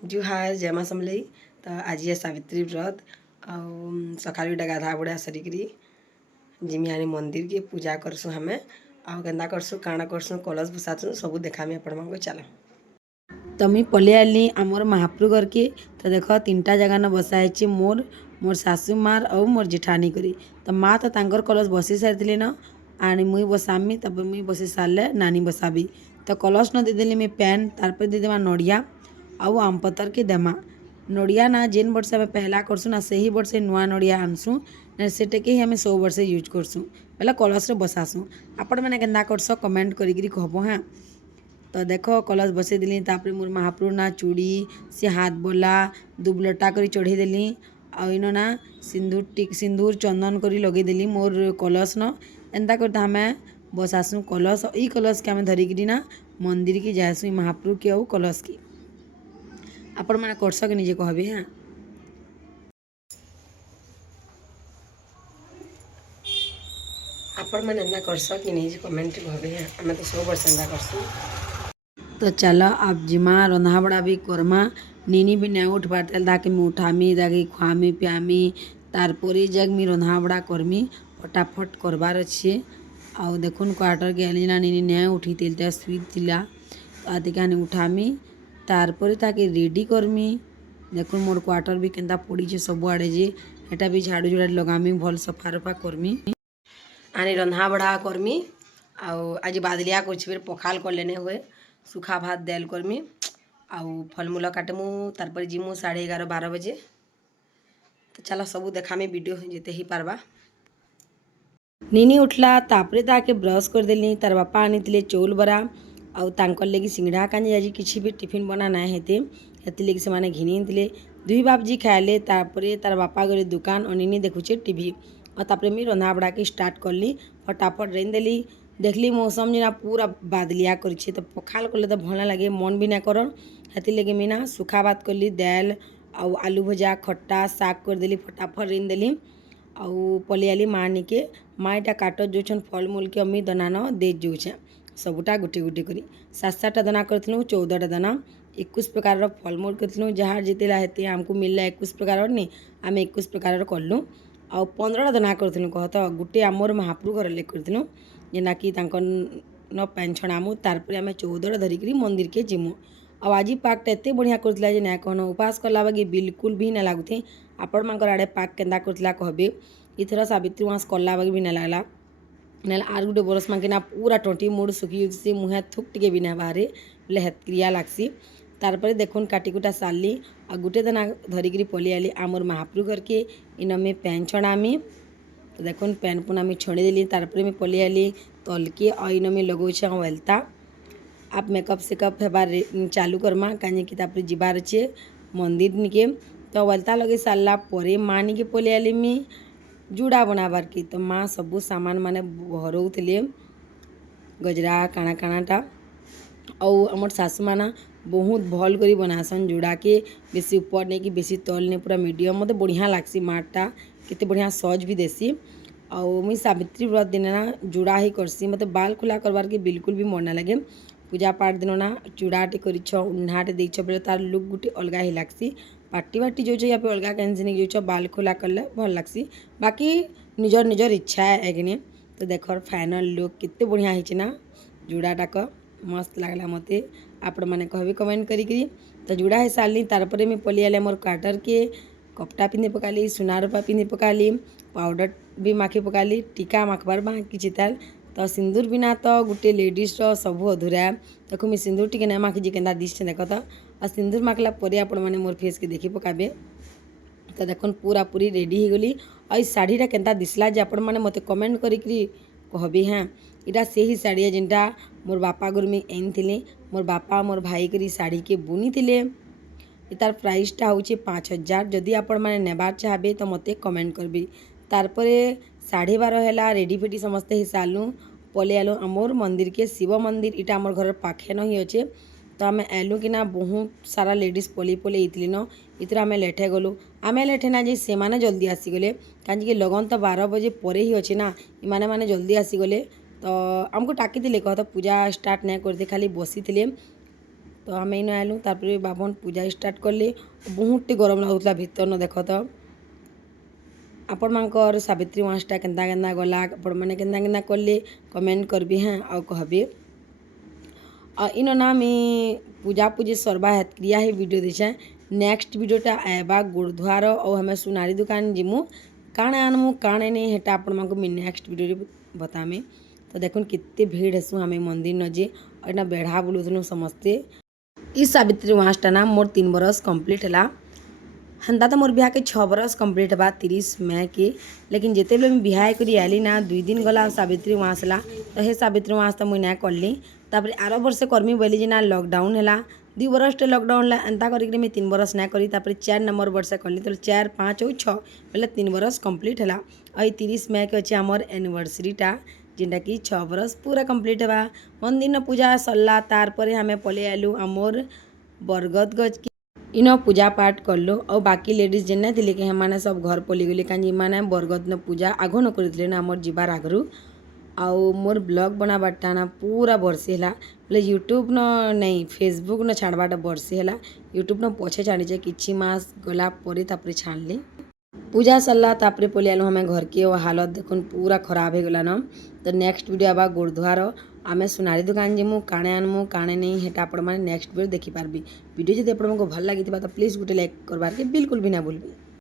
जुहार जय माँ समलई। तो आज ये सावित्री व्रत सकालू गाधा बुढ़ा सरिकी जिमी आनी मंदिर के पूजा करसु हमें आउ करसु काଣା करसु कलश बसासु सब देखामी आपण को चल। तो मुई पलि आली आमर महाप्रभु घर के। तो देख 3टा जगह न बसाई मोर मोर सासू मार और मोर जेठानी करी। तो माँ तो तांकर कलश बसी सारी न आनी मुई बसामी तब मुई बसी सारे नानी बसाबी। तो कलश न देदेली मुई पैन तार देदेमा नड़िया आउ आम पतर के देमा नड़िया ना जेन वर्ष आम पहला करसु ना से ही वर्ष नुआ नड़िया आनसु ना सेटे के ही आम 100 वर्ष यूज करसु पहला कलश बसासु। आपण मैंने केन्दा करस कमेंट करी कहब। हाँ तो देख कलश बसई देली तापर मोर महाप्रभु ना चूड़ी से हाथ बोला दुबलटा कर चढ़ी देली आउ इन ना सिंदूर चंदन करी लगे देली मोर कलश न एंता करता हमें बसासु कलश ई कलश के आम धरिकी ना मंदिर की जासु महाप्रभु के आउ कलश की आपण मैंने करस के निजे कहबे। हाँ आपण मैंने एंता करस कि निजे कमेंट कहबे। हाँ आम तो 100 वर्ष एंता करसु। तो चल अब जिमा रंधा बड़ा भी करमा नीनी भी नहीं उठ पाते ताकि मैं उठामी ताकि खुआमी पियामी तारपरे जग मी रंधा बड़ा करमी फटाफट करबार अच्छे। आउ देखुन क्वार्टर के आली ना नीनी नहीं उठी तिलता स्वीट थिला तो आते क्या उठामी तारपरे ताकि रेडी करमी। देखुन मोर क्वार्टर भी केंता पड़ी सब आड़े जे एटा भी झाड़ू झुड़ा लगामी भल सफा रफा करमी आनी रंधा बड़ा करमी। आउ आज बादलिया कुछ फिर पखाल कर लेने हुए सुखा भात दाल करमी आउ फलमूल काटमु तारपर जिमु 11:30 12 बजे। तो चलो सब देखामी वीडियो जिते ही पारबा। नीनी उठला तापरे ताके ब्रश कर देली तार बापा आनी चौल बरा आउ तांकर लगी सिंगड़ा कानी आज किसी भी टिफिन बना ना हेते हेती लगी से माने घिनी थे दुई बापजी खाइले तापरे तार बापा गले दुकान और नीनी देखुचे टीवी और तापरे मी रंधा बड़ा के स्टार्ट करली फटाफट रेन देली देखली मौसम जी ना पूरा बादलिया कर तो पखाल कले तो भल लगे मन भी ना कर हेती लगे मी ना सुखा भात करली दाल आउ आलू भजा खट्टा साग कर देली फटाफट रेन देली आउ पलि आली माँ निके माँ इटा काट जो फलमूल के अम्मी दाना न दे जोचे सबुटा गुटी गुटी करी 7-7टा दाना करथिलु 14टा दाना 21 प्रकार फलमूल करथिलु जहाँ जितेला हेते हमको मिलला 21 प्रकार नहीं आम 21 प्रकार कलु आउ 15टा दाना करथिलु कहत गुटे आमर महाप्रभु घर ले करथिलु जेना कि तांकर न पैन छणामु तारपर आम 14टा धरिकी मंदिर के जिमु। आउ आज पाकटा एते बढ़िया करथिला जे ना कहन उपास कला बागी बिल्कुल भी ना लागुथे। आपण मानकर आड़े पाक केंदा करथिला कहबे इथर सावित्री मास कला बागी भी ना लागला ना आर गोटे बरस मांके ना पूरा टंटी मुड़ सुखी से मुहे थुक टिके भी ना बाहरे बोले हेत क्रिया लागसी। तारपर देखुन काटिकुटा सारली आ गुटे दाना धरिकी पलि आली आमर महाप्रभु घर के इन में पैन छणामी। तो देखुन पैन पुना मी छड़ी देली तारपर मी पलि आली तलके और इन में लगौछे वेलता आप मेकअप सेकअप हेबार चालू करमा कहीं कि तापर जीवार अच्छे मंदिर निके। तो वेलता लगे सारला परे माँ निके पलि आली मी जुड़ा बनाबार की। तो माँ सबू सामान माने भरौले गजरा काଣା काणाटा आउ आमर सासू माना बहुत भल करी बनासन जुड़ा के बेसी ऊपर नहीं कि बेसी तल नहीं पूरा मीडियम मत बढ़िया लागसी माटा केते बढ़िया सज भी देसी। आउ मुई सावित्री व्रत दिन ना जुड़ा ही करसी मतलब बाल खुला करवार के बिल्कुल भी मन ना लगे। पूजा पाठ दिन ना चूड़ाटे कर उन्हाटे देछ बेले तार लुक गुटे अलग ही लागसी पार्टी बाटी जो या पे अलग कैंसिंग जो बाल खोला कले भल लागसी बाकी निजर निजर इच्छा है एगने। तो देख फाइनल लुक कितने बढ़िया है ना जुड़ाटाक मस्त लगला मते आपण मैंने कहबे कमेंट करी। तो जुड़ा है सारली तारपर में पलि आले मोर क्वार्टर के कपड़ा पिंधे पकाली सुना रूपा पिंधे पकाली पाउडर भी माखी पकाली टीका माखबार बाकी चिताल। तो सिंदूर बिना तो गोटे लेडीज सब अधूरा देखो मुझे सिंदूर टी नहीं माखी के दिशे देख तो और सिंदूर माखला आपण मैंने मोर फेस के देखी पकाबे। तो देखुन पूरा पूरी रेडी हो गली और शाढ़ीटा केंता दिसला जे आपण मैंने मते कमेंट करी कहबे। हाँ इटा से ही शाढ़ी है जिनटा मोर बापा गुर में एन थिले मोर बापा मोर भाई करी शाढ़ी के बुनी थिले। तार प्राइसटा हूँ 5000 जदि आपण मैंने नेबार चाहबे तो मते कमेंट करबी। तारपरे 12:30 है रेडी फेडी समस्ते ही सारलु पलि आलु आमर मंदिर के शिव मंदिर इटा आमर घर पाखे न ही अच्छे। तो आम आलु कि बहुत सारा लेडीज पलि पलि इतली न इतर आम लेटे गलु आम लेटे ना जे से माने जल्दी आसीगले कहीं लगन तो 12 बजे पर ही अच्छे ना इमाने माने जल्दी आसीगले। तो आमको टाकी कहत पूजा स्टार्ट नहीं करते खाली बसी थे तो आम इन आलु तापर बाबन पूजा स्टार्ट कले बहुत गरम लगुला भीतर न देख तो आपण मानकर सावित्री मासटा केन्ता केन्ता गला आपण मैंने केन्ता केन्ता कले कमेंट करबी हाँ आ कहबे इन ना मैं पूजा पूजी सरवा हेत क्रिया ही वीडियो देछे नेक्स्ट वीडियोटा आएबा गुरुद्वार और हमें सुनारी दुकान जिमु काणे आनमु काणे नहीं हेटा आपण मानको मैं नेक्स्ट वीडियो बतामे। तो देखुन कितने भीड़ हेसु हमें मंदिर न जे और बेढ़ा बुलुथनु समस्ते। इस सावित्री मासटा ना मोर 3 बरस कंप्लीट है हेन्ता तो मोर बिहा के 6 बरस कंप्लीट बा 30 मई के। लेकिन जिते बेले मैं बिहा करी आली ना 2 दिन गला सावित्री मास ला तो हे सावित्री मास तो मुई ना करली तापर आर वर्ष करमी बोली ना लॉकडाउन है 2 बरस लॉकडाउन ला एंता करी मैं 3 बरस ना करी तापर 4 नंबर वर्ष करली तो 4 5 और 6 बोले 3 बरस कंप्लीट है। और 30 मई के अच्छे आमर एनिवर्सरीटा जेनटा कि 6 बरस पूरा कंप्लीट है। मंदिर पूजा सरला तार पर हमें पले आलु आमर बरगद गज के इन पूजा पाठ करलो और बाकी लेडीज जेना थिले कि हमाने सब घर पली गले कहीं माने बरगद न पूजा आगो न करथिले ना हमर जीवार आगरू आउ मोर ब्लॉग बनाबाटा ना पूरा बरसे है बोले यूट्यूब न नहीं फेसबुक न छाड़बाटा बरसे है यूट्यूब न पछे छाड़ी किछि मास गला परे तापर छाड़ली पूजा सरला तापर पलि आलु हमें घर के हालत देखुन पूरा खराब हो गला न। तो नेक्स्ट वीडियो आबा गुरुद्वार आमे सुनारी दुकान जिमु काणे आनमु काणे नहीं हेटा आपण माने नेक्स्ट वीडियो देखि पारबी। वीडियो जदि आपण को भल लागि तो प्लीज गुटे लाइक करबार के बिल्कुल भी ना भूलबी।